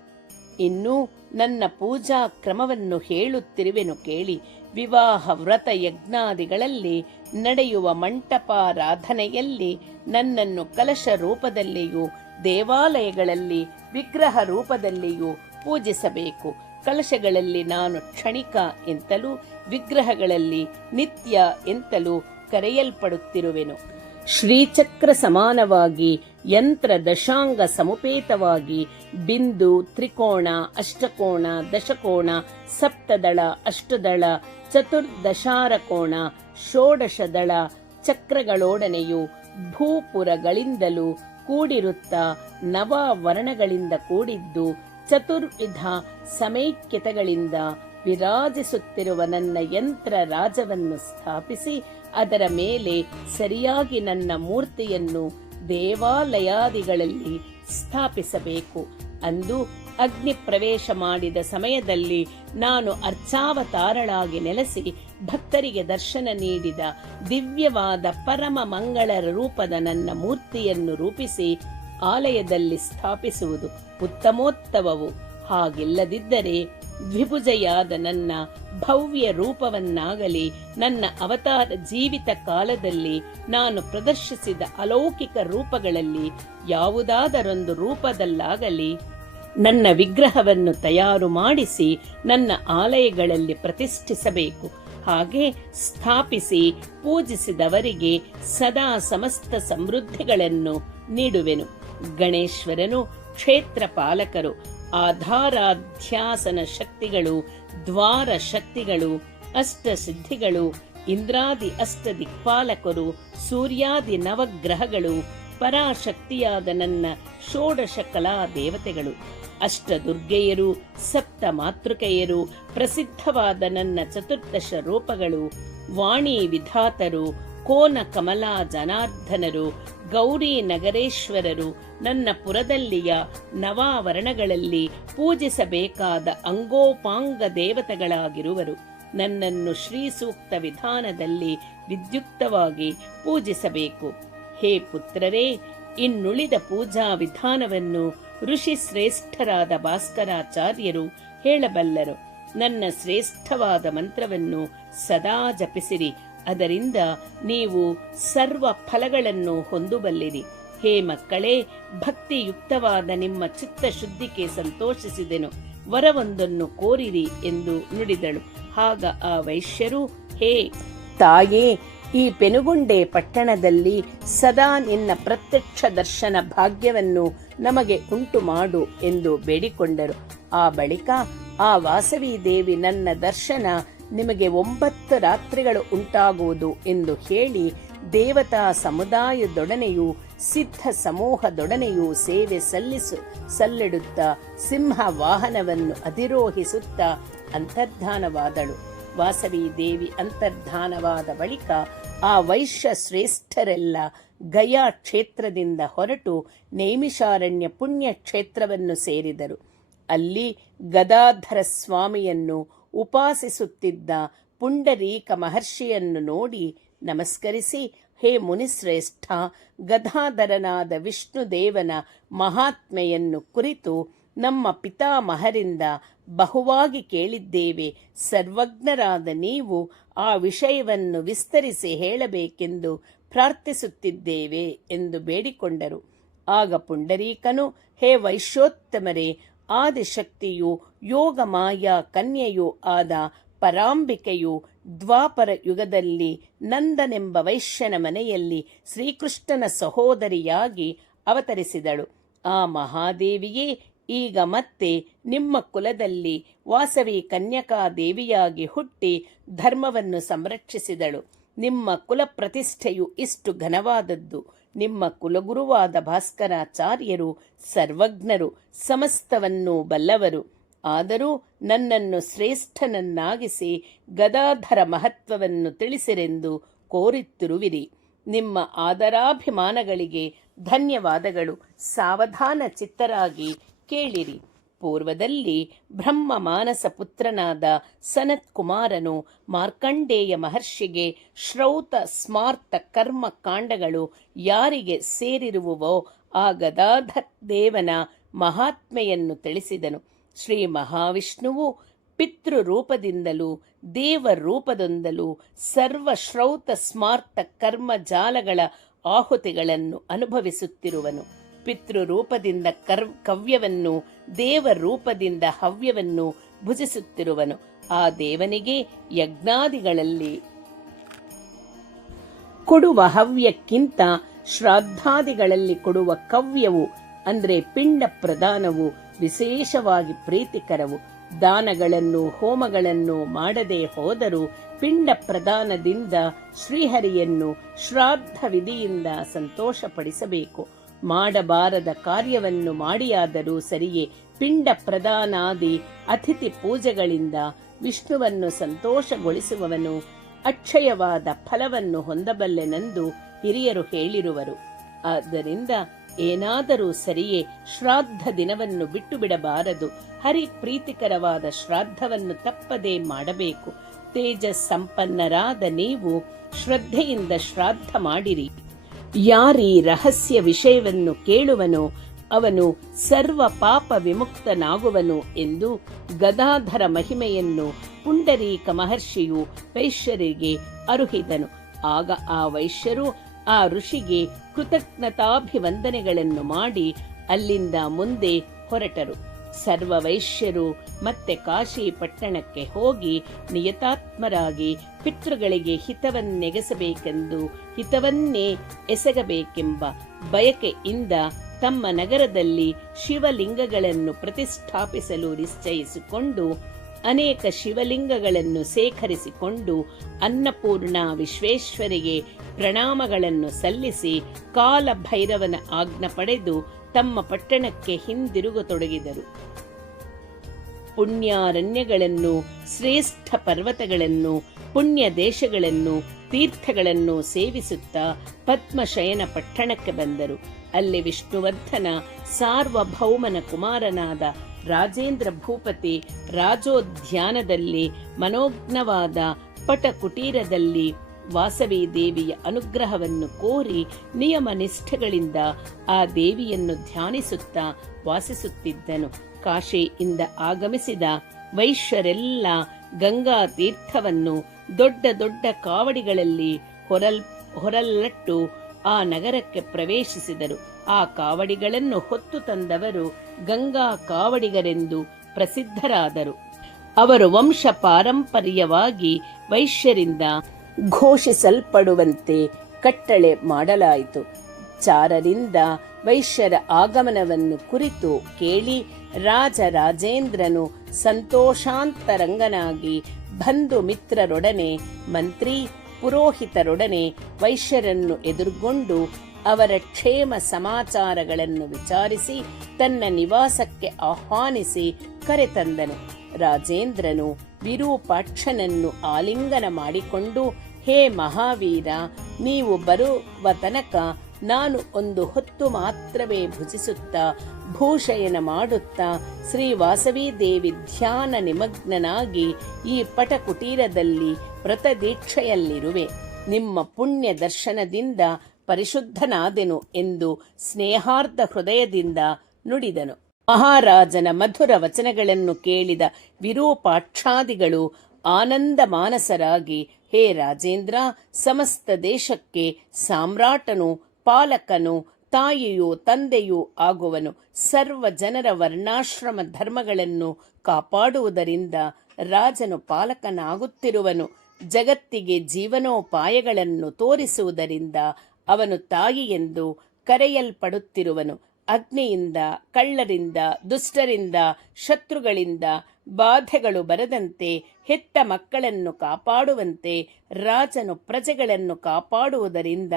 ಇನ್ನು ನನ್ನ ಪೂಜಾ ಕ್ರಮವನ್ನು ಹೇಳುತ್ತಿರುವೆನು ಕೇಳಿ. ವಿವಾಹ, ವ್ರತ, ಯಜ್ಞಾದಿಗಳಲ್ಲಿ ನಡೆಯುವ ಮಂಟಪಾರಾಧನೆಯಲ್ಲಿ ನನ್ನನ್ನು ಕಲಶ ರೂಪದಲ್ಲಿಯೂ, ದೇವಾಲಯಗಳಲ್ಲಿ ವಿಗ್ರಹ ರೂಪದಲ್ಲಿಯೂ ಪೂಜಿಸಬೇಕು. ಕಲಶಗಳಲ್ಲಿ ನಾನು ಕ್ಷಣಿಕ ಎಂತಲೂ, ವಿಗ್ರಹಗಳಲ್ಲಿ ನಿತ್ಯ ಎಂತಲೂ ಕರೆಯಲ್ಪಡುತ್ತಿರುವೆನು. ಶ್ರೀಚಕ್ರ ಸಮಾನವಾಗಿ, ಯಂತ್ರ ದಶಾಂಗ ಸಮುಪೇತವಾಗಿ, ಬಿಂದು, ತ್ರಿಕೋಣ, ಅಷ್ಟಕೋಣ, ದಶಕೋಣ, ಸಪ್ತದಳ, ಅಷ್ಟದಳ, ಚತುರ್ದಶಾರಕೋಣ, ಷೋಡಶದಳ ಚಕ್ರಗಳೊಡನೆಯೂ ಭೂಪುರಗಳಿಂದಲೂ ಕೂಡಿರುತ್ತಾ ನವವರ್ಣಗಳಿಂದ ಕೂಡಿದ್ದು, ಚತುರ್ವಿಧ ಸಮೈಕ್ಯತೆಗಳಿಂದ ವಿರಾಜಿಸುತ್ತಿರುವ ನನ್ನ ಯಂತ್ರ ರಾಜವನ್ನು ಸ್ಥಾಪಿಸಿ, ಅದರ ಮೇಲೆ ಸರಿಯಾಗಿ ನನ್ನ ಮೂರ್ತಿಯನ್ನು ದೇವಾಲಯಾದಿಗಳಲ್ಲಿ ಸ್ಥಾಪಿಸಬೇಕು. ಅಂದು ಅಗ್ನಿ ಪ್ರವೇಶ ಮಾಡಿದ ಸಮಯದಲ್ಲಿ ನಾನು ಅರ್ಚಾವತಾರಳಾಗಿ ನೆಲೆಸಿ ಭಕ್ತರಿಗೆ ದರ್ಶನ ನೀಡಿದ ದಿವ್ಯವಾದ ಪರಮ ಮಂಗಳ ರೂಪದ ನನ್ನ ಮೂರ್ತಿಯನ್ನು ರೂಪಿಸಿ ಆಲಯದಲ್ಲಿ ಸ್ಥಾಪಿಸುವುದು ಉತ್ತಮೋತ್ತಮವು. ಹಾಗಿಲ್ಲದಿದ್ದರೆ ದ್ವಿಭುಜೆಯಾದ ನನ್ನ ಭವ್ಯ ರೂಪವನ್ನಾಗಲಿ, ನನ್ನ ಅವತಾರ ಜೀವಿತ ಕಾಲದಲ್ಲಿ ನಾನು ಪ್ರದರ್ಶಿಸಿದ ಅಲೌಕಿಕ ರೂಪಗಳಲ್ಲಿ ಯಾವುದಾದರೊಂದು ರೂಪದಲ್ಲಾಗಲಿ ನನ್ನ ವಿಗ್ರಹವನ್ನು ತಯಾರು ಮಾಡಿಸಿ ನನ್ನ ಆಲಯಗಳಲ್ಲಿ ಪ್ರತಿಷ್ಠಿಸಬೇಕು. ಹಾಗೆ ಸ್ಥಾಪಿಸಿ ಪೂಜಿಸಿದವರಿಗೆ ಸದಾ ಸಮಸ್ತ ಸಮೃದ್ಧಿಗಳನ್ನು ನೀಡುವೆನು. ಗಣೇಶ್ವರನು ಕ್ಷೇತ್ರ ಪಾಲಕರು, ಆಧಾರಾಧ್ಯಾಸನ ಶಕ್ತಿಗಳು, ದ್ವಾರ ಶಕ್ತಿಗಳು, ಅಷ್ಟಸಿದ್ಧಿಗಳು, ಇಂದ್ರಾದಿ ಅಷ್ಟ ದಿಕ್ಪಾಲಕರು, ಸೂರ್ಯಾದಿ ನವಗ್ರಹಗಳು, ಪರಾಶಕ್ತಿಯಾದ ನನ್ನ ಷೋಡಶ ಕಲಾ ದೇವತೆಗಳು, ಅಷ್ಟದುರ್ಗೆಯರು, ಸಪ್ತ ಮಾತೃಕೆಯರು, ಪ್ರಸಿದ್ಧವಾದ ನನ್ನ ಚತುರ್ದಶ ರೂಪಗಳು, ವಾಣಿ ವಿಧಾತರು, ಕೋನ ಕಮಲಾ ಜನಾರ್ದನರು, ಗೌರಿ ನಗರೇಶ್ವರರು, ನನ್ನ ಪುರದಲ್ಲಿಯ ನವಾವರಣಗಳಲ್ಲಿ ಪೂಜಿಸಬೇಕಾದ ಅಂಗೋಪಾಂಗ ದೇವತೆಗಳಾಗಿರುವರು. ನನ್ನನ್ನು ಶ್ರೀ ಸೂಕ್ತ ವಿಧಾನದಲ್ಲಿ ವಿದ್ಯುಕ್ತವಾಗಿ ಪೂಜಿಸಬೇಕು. ಹೇ ಪುತ್ರರೇ, ಇನ್ನುಳಿದ ಪೂಜಾ ವಿಧಾನವನ್ನು ಋಷಿ ಶ್ರೇಷ್ಠರಾದ ಭಾಸ್ಕರಾಚಾರ್ಯರು ಹೇಳಬಲ್ಲರು. ನನ್ನ ಶ್ರೇಷ್ಠವಾದ ಮಂತ್ರವನ್ನು ಸದಾ ಜಪಿಸಿರಿ, ಅದರಿಂದ ನೀವು ಸರ್ವ ಫಲಗಳನ್ನು ಹೊಂದಬಲ್ಲಿರಿ. ಹೇ ಮಕ್ಕಳೇ, ಭಕ್ತಿಯುಕ್ತವಾದ ನಿಮ್ಮ ಚಿತ್ತ ಶುದ್ಧಿಗೆ ಸಂತೋಷಿಸಿದೆನು, ವರವೊಂದನ್ನು ಕೋರಿರಿ ಎಂದು ನುಡಿದಳು. ಆಗ ಆ ವೈಶ್ಯರು, ಹೇ ತಾಯೇ, ಈ ಪೆನುಗೊಂಡೆ ಪಟ್ಟಣದಲ್ಲಿ ಸದಾ ನಿನ್ನ ಪ್ರತ್ಯಕ್ಷ ದರ್ಶನ ಭಾಗ್ಯವನ್ನು ನಮಗೆ ಉಂಟು ಮಾಡು ಎಂದು ಬೇಡಿಕೊಂಡರು. ಆ ಬಳಿಕ ಆ ವಾಸವಿ ದೇವಿ, ನನ್ನ ದರ್ಶನ ನಿಮಗೆ 9 ರಾತ್ರಿಗಳು ಉಂಟಾಗುವುದು ಎಂದು ಹೇಳಿ ದೇವತಾ ಸಮುದಾಯದೊಡನೆಯೂ ಸಿದ್ಧ ಸಮೂಹದೊಡನೆಯೂ ಸೇವೆ ಸಲ್ಲಿಡುತ್ತಾ ಸಿಂಹ ವಾಹನವನ್ನು ಅಧಿರೋಹಿಸುತ್ತಾ ಅಂತರ್ಧಾನವಾದಳು. ವಾಸವಿ ದೇವಿ ಅಂತರ್ಧಾನವಾದ ಬಳಿಕ ಆ ವೈಶ್ಯ ಶ್ರೇಷ್ಠರೆಲ್ಲ ಗಯಾ ಕ್ಷೇತ್ರದಿಂದ ಹೊರಟು ನೈಮಿಷಾರಣ್ಯ ಪುಣ್ಯ ಕ್ಷೇತ್ರವನ್ನು ಸೇರಿದರು. ಅಲ್ಲಿ ಗದಾಧರ ಸ್ವಾಮಿಯನ್ನು ಉಪಾಸಿಸುತ್ತಿದ್ದ ಪುಂಡರೀಕ ಮಹರ್ಷಿಯನ್ನು ನೋಡಿ ನಮಸ್ಕರಿಸಿ ಹೇ ಮುನಿಶ್ರೇಷ್ಠ, ಗದಾಧರನಾದ ವಿಷ್ಣುದೇವನ ಮಹಾತ್ಮೆಯನ್ನು ಕುರಿತು ನಮ್ಮ ಪಿತಾಮಹರಿಂದ ಬಹುವಾಗಿ ಕೇಳಿದ್ದೇವೆ. ಸರ್ವಜ್ಞರಾದ ನೀವು ಆ ವಿಷಯವನ್ನು ವಿಸ್ತರಿಸಿ ಹೇಳಬೇಕೆಂದು ಪ್ರಾರ್ಥಿಸುತ್ತಿದ್ದೇವೆ ಎಂದು ಬೇಡಿಕೊಂಡರು. ಆಗ ಪುಂಡರೀಕನು, ಹೇ ವೈಶ್ಯೋತ್ತಮರೇ, ಆದಿಶಕ್ತಿಯು ಯೋಗಮಾಯಾ ಕನ್ಯೆಯೂ ಆದ ಪರಾಂಬಿಕೆಯು ದ್ವಾಪರ ಯುಗದಲ್ಲಿ ನಂದನೆಂಬ ವೈಶ್ಯನ ಮನೆಯಲ್ಲಿ ಶ್ರೀಕೃಷ್ಣನ ಸಹೋದರಿಯಾಗಿ ಅವತರಿಸಿದಳು. ಆ ಮಹಾದೇವಿಯೇ ಈಗ ಮತ್ತೆ ನಿಮ್ಮ ಕುಲದಲ್ಲಿ ವಾಸವಿ ಕನ್ಯಕಾದೇವಿಯಾಗಿ ಹುಟ್ಟಿ ಧರ್ಮವನ್ನು ಸಂರಕ್ಷಿಸಿದಳು. ನಿಮ್ಮ ಕುಲ ಪ್ರತಿಷ್ಠೆಯು ಇಷ್ಟು ಘನವಾದದ್ದು. ನಿಮ್ಮ ಕುಲಗುರುವಾದ ಭಾಸ್ಕರಾಚಾರ್ಯರು ಸರ್ವಜ್ಞರು, ಸಮಸ್ತವನ್ನೂ ಬಲ್ಲವರು. ಆದರೂ ನನ್ನನ್ನು ಶ್ರೇಷ್ಠನನ್ನಾಗಿಸಿ ಗದಾಧರ ಮಹತ್ವವನ್ನು ತಿಳಿಸಿರೆಂದು ಕೋರುತ್ತಿರುವಿರಿ. ನಿಮ್ಮ ಆದರಾಭಿಮಾನಗಳಿಗೆ ಧನ್ಯವಾದಗಳು. ಸಾವಧಾನ ಚಿತ್ತರಾಗಿ ಕೇಳಿರಿ. ಪೂರ್ವದಲ್ಲಿ ಬ್ರಹ್ಮ ಮಾನಸ ಪುತ್ರನಾದ ಸನತ್ ಕುಮಾರನು ಮಾರ್ಕಂಡೇಯ ಮಹರ್ಷಿಗೆ ಶ್ರೌತ ಸ್ಮಾರ್ತ ಕರ್ಮ ಕಾಂಡಗಳು ಯಾರಿಗೆ ಸೇರಿರುವವೋ ಆ ಗದಾಧರ ದೇವನ ಮಹಾತ್ಮೆಯನ್ನು ತಿಳಿಸಿದನು. ಶ್ರೀ ಮಹಾವಿಷ್ಣುವು ಪಿತೃರೂಪದಿಂದಲೂ ದೇವರೂಪದಿಂದಲೂ ಸರ್ವ ಶ್ರೌತ ಸ್ಮಾರ್ತ ಕರ್ಮ ಜಾಲಗಳ ಆಹುತಿಗಳನ್ನು ಅನುಭವಿಸುತ್ತಿರುವನು. ಪಿತೃರೂಪದಿಂದ ಕವ್ಯವನ್ನು, ದೇವರೂಪದಿಂದ ಹವ್ಯವನ್ನು ಭುಜಿಸುತ್ತಿರುವನು. ಆ ದೇವನಿಗೆ ಯಜ್ಞಾದಿಗಳಲ್ಲಿ ಕೊಡುವ ಹವ್ಯಕ್ಕಿಂತ ಶ್ರಾದ್ದಾದಿಗಳಲ್ಲಿ ಕೊಡುವ ಕವ್ಯವು ಅಂದರೆ ಪಿಂಡ ಪ್ರದಾನವು ವಿಶೇಷವಾಗಿ ಪ್ರೀತಿಕರವು. ದಾನಗಳನ್ನು ಹೋಮಗಳನ್ನು ಮಾಡದೆ ಹೋದರೂ ಪಿಂಡ ಪ್ರದಾನದಿಂದ ಶ್ರೀಹರಿಯನ್ನು ಶ್ರಾದ್ದ ವಿಧಿಯಿಂದ ಸಂತೋಷಪಡಿಸಬೇಕು. ಮಾಡಬಾರದ ಕಾರ್ಯವನ್ನು ಮಾಡಿಯಾದರೂ ಸರಿಯೇ ಪಿಂಡ ಪ್ರದಾನಾದಿ ಅತಿಥಿ ಪೂಜೆಗಳಿಂದ ವಿಷ್ಣುವನ್ನು ಸಂತೋಷಗೊಳಿಸುವವನು ಅಕ್ಷಯವಾದ ಫಲವನ್ನು ಹೊಂದಬಲ್ಲೆನೆಂದು ಹಿರಿಯರು ಹೇಳಿರುವರು. ಆದ್ದರಿಂದ ಏನಾದರೂ ಸರಿಯೇ ಶ್ರಾದ್ದ ದಿನವನ್ನು ಬಿಟ್ಟು ಬಿಡಬಾರದು. ಹರಿ ಪ್ರೀತಿಕರವಾದ ಶ್ರಾದ್ದವನ್ನು ತಪ್ಪದೇ ಮಾಡಬೇಕು. ತೇಜಸ್ ಸಂಪನ್ನರಾದ ನೀವು ಶ್ರದ್ಧೆಯಿಂದ ಶ್ರಾದ್ದ ಮಾಡಿರಿ. ಯಾರೀ ರಹಸ್ಯ ವಿಷಯವನ್ನು ಕೇಳುವನೋ ಅವನು ಸರ್ವ ಪಾಪ ವಿಮುಕ್ತನಾಗುವನು ಎಂದು ಗದಾಧರ ಮಹಿಮೆಯನ್ನು ಪುಂಡರೀಕ ಮಹರ್ಷಿಯು ವೈಶ್ಯರಿಗೆ ಅರುಹಿದನು. ಆಗ ಆ ವೈಶ್ಯರು ಆ ಋಷಿಗೆ ಕೃತಜ್ಞತಾಭಿವಂದನೆಗಳನ್ನು ಮಾಡಿ ಅಲ್ಲಿಂದ ಮುಂದೆ ಹೊರಟರು. ಸರ್ವ ವೈಶ್ಯರು ಮತ್ತೆ ಕಾಶಿ ಪಟ್ಟಣಕ್ಕೆ ಹೋಗಿ ನಿಯತಾತ್ಮರಾಗಿ ಪಿತೃಗಳಿಗೆ ಹಿತವನ್ನೆಗೆಸಬೇಕೆಂದು ಹಿತವನ್ನೇ ಎಸಗಬೇಕೆಂಬ ಬಯಕೆಯಿಂದ ತಮ್ಮ ನಗರದಲ್ಲಿ ಶಿವಲಿಂಗಗಳನ್ನು ಪ್ರತಿಷ್ಠಾಪಿಸಲು ನಿಶ್ಚಯಿಸಿಕೊಂಡು ಅನೇಕ ಶಿವಲಿಂಗಗಳನ್ನು ಸೇಖರಿಸಿಕೊಂಡು ಅನ್ನಪೂರ್ಣ ವಿಶ್ವೇಶ್ವರಿಗೆ ಪ್ರಣಾಮಗಳನ್ನು ಸಲ್ಲಿಸಿ ಕಾಲಭೈರವನ ಆಜ್ಞೆ ಪಡೆದು ತಮ್ಮ ಪಟ್ಟಣಕ್ಕೆ ಹಿಂದಿರುಗತೊಡಗಿದರು. ಪುಣ್ಯಾರಣ್ಯಗಳನ್ನು, ಶ್ರೇಷ್ಠ ಪರ್ವತಗಳನ್ನು, ಪುಣ್ಯ ದೇಶಗಳನ್ನು, ತೀರ್ಥಗಳನ್ನು ಸೇವಿಸುತ್ತಾ ಪದ್ಮಶಯನ ಪಟ್ಟಣಕ್ಕೆ ಬಂದರು. ಅಲ್ಲಿ ವಿಷ್ಣುವರ್ಧನ ಸಾರ್ವಭೌಮನ ಕುಮಾರನಾದ ರಾಜೇಂದ್ರ ಭೂಪತಿ ರಾಜೋದ್ಯಾನದಲ್ಲಿ ಮನೋಜ್ಞವಾದ ಪಟಕುಟೀರದಲ್ಲಿ ವಾಸವಿ ದೇವಿಯ ಅನುಗ್ರಹವನ್ನು ಕೋರಿ ನಿಯಮ ನಿಷ್ಠೆಗಳಿಂದ ಆ ದೇವಿಯನ್ನು ಧ್ಯಾನಿಸುತ್ತಾ ವಾಸಿಸುತ್ತಿದ್ದನು. ಕಾಶಿಯಿಂದ ಆಗಮಿಸಿದ ವೈಶ್ಯರೆಲ್ಲ ಗಂಗಾ ತೀರ್ಥವನ್ನು ದೊಡ್ಡ ದೊಡ್ಡ ಕಾವಡಿಗಳಲ್ಲಿ ಹೊರಲ್ಲಟ್ಟು ಆ ನಗರಕ್ಕೆ ಪ್ರವೇಶಿಸಿದರು. ಆ ಕಾವಡಿಗಳನ್ನು ಹೊತ್ತು ತಂದವರು ಗಂಗಾ ಕಾವಡಿಗರೆಂದು ಪ್ರಸಿದ್ಧರಾದರು. ಅವರು ವಂಶ ಪಾರಂಪರ್ಯವಾಗಿ ವೈಶ್ಯರಿಂದ ಘೋಷಿಸಲ್ಪಡುವಂತೆ ಕಟ್ಟಳೆ ಮಾಡಲಾಯಿತು. ಚಾರರಿಂದ ವೈಶ್ಯರ ಆಗಮನವನ್ನು ಕುರಿತು ಕೇಳಿ ರಾಜರಾಜೇಂದ್ರನು ಸಂತೋಷಾಂತರಂಗನಾಗಿ ಬಂಧು ಮಿತ್ರರೊಡನೆ, ಮಂತ್ರಿ ಪುರೋಹಿತರೊಡನೆ ವೈಶ್ಯರನ್ನು ಎದುರುಗೊಂಡು ಅವರ ಕ್ಷೇಮ ಸಮಾಚಾರಗಳನ್ನು ವಿಚಾರಿಸಿ ತನ್ನ ನಿವಾಸಕ್ಕೆ ಆಹ್ವಾನಿಸಿ ಕರೆತಂದನು. ರಾಜೇಂದ್ರನು ವಿರೂಪಾಕ್ಷನನ್ನು ಆಲಿಂಗನ ಮಾಡಿಕೊಂಡು, ಹೇ ಮಹಾವೀರ, ನೀವು ಬರುವ ತನಕ ನಾನು ಒಂದು ಹೊತ್ತು ಮಾತ್ರವೇ ಭುಜಿಸುತ್ತಾ ಭೂಶಯನ ಮಾಡುತ್ತಾ ಶ್ರೀ ವಾಸವಿ ದೇವಿ ಧ್ಯಾನ ನಿಮಗ್ನನಾಗಿ ಈ ಪಟಕುಟೀರದಲ್ಲಿ ವ್ರತದೀಕ್ಷೆಯಲ್ಲಿರುವೆ. ನಿಮ್ಮ ಪುಣ್ಯ ದರ್ಶನದಿಂದ ಪರಿಶುದ್ಧನಾದೆನು ಎಂದು ಸ್ನೇಹಾರ್ಧ ಹೃದಯದಿಂದ ನುಡಿದನು. ಮಹಾರಾಜನ ಮಧುರ ವಚನಗಳನ್ನು ಕೇಳಿದ ವಿರೂಪಾಕ್ಷಾದಿಗಳು ಆನಂದ ಮಾನಸರಾಗಿ, ಹೇ ರಾಜೇಂದ್ರ, ಸಮಸ್ತ ದೇಶಕ್ಕೆ ಸಾಮ್ರಾಟನು, ಪಾಲಕನು, ತಾಯಿಯೂ ತಂದೆಯೂ ಆಗುವನು. ಸರ್ವ ಜನರ ವರ್ಣಾಶ್ರಮ ಧರ್ಮಗಳನ್ನು ಕಾಪಾಡುವುದರಿಂದ ರಾಜನು ಪಾಲಕನಾಗುತ್ತಿರುವನು. ಜಗತ್ತಿಗೆ ಜೀವನೋಪಾಯಗಳನ್ನು ತೋರಿಸುವುದರಿಂದ ಅವನು ತಾಯಿ ಎಂದು ಕರೆಯಲ್ಪಡುತ್ತಿರುವನು. ಅಗ್ನಿಯಿಂದ, ಕಳ್ಳರಿಂದ, ದುಷ್ಟರಿಂದ, ಶತ್ರುಗಳಿಂದ ಬಾಧೆಗಳು ಬರದಂತೆ ಹೆತ್ತ ಮಕ್ಕಳನ್ನು ಕಾಪಾಡುವಂತೆ ರಾಜನು ಪ್ರಜೆಗಳನ್ನು ಕಾಪಾಡುವುದರಿಂದ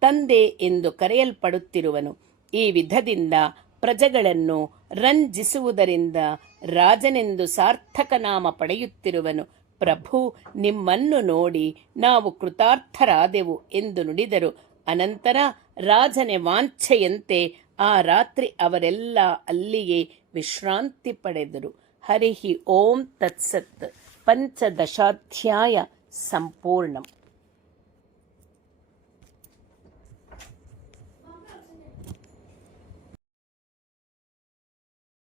ತಂದೆ ಎಂದು ಕರೆಯಲ್ಪಡುತ್ತಿರುವನು. ಈ ವಿಧದಿಂದ ಪ್ರಜೆಗಳನ್ನು ರಂಜಿಸುವುದರಿಂದ ರಾಜನೆಂದು ಸಾರ್ಥಕ ನಾಮ ಪಡೆಯುತ್ತಿರುವನು. ಪ್ರಭು, ನಿಮ್ಮನ್ನು ನೋಡಿ ನಾವು ಕೃತಾರ್ಥರಾದೆವು ಎಂದು ನುಡಿದರು. ಅನಂತರ ರಾಜನ ವಾಂಛೆಯಂತೆ ಆ ರಾತ್ರಿ ಅವರೆಲ್ಲ ಅಲ್ಲಿಯೇ ವಿಶ್ರಾಂತಿ ಪಡೆದರು. ಹರಿ ಓಂ ತತ್ಸತ್. ಪಂಚದಶಾಧ್ಯಾಯ ಸಂಪೂರ್ಣಂ.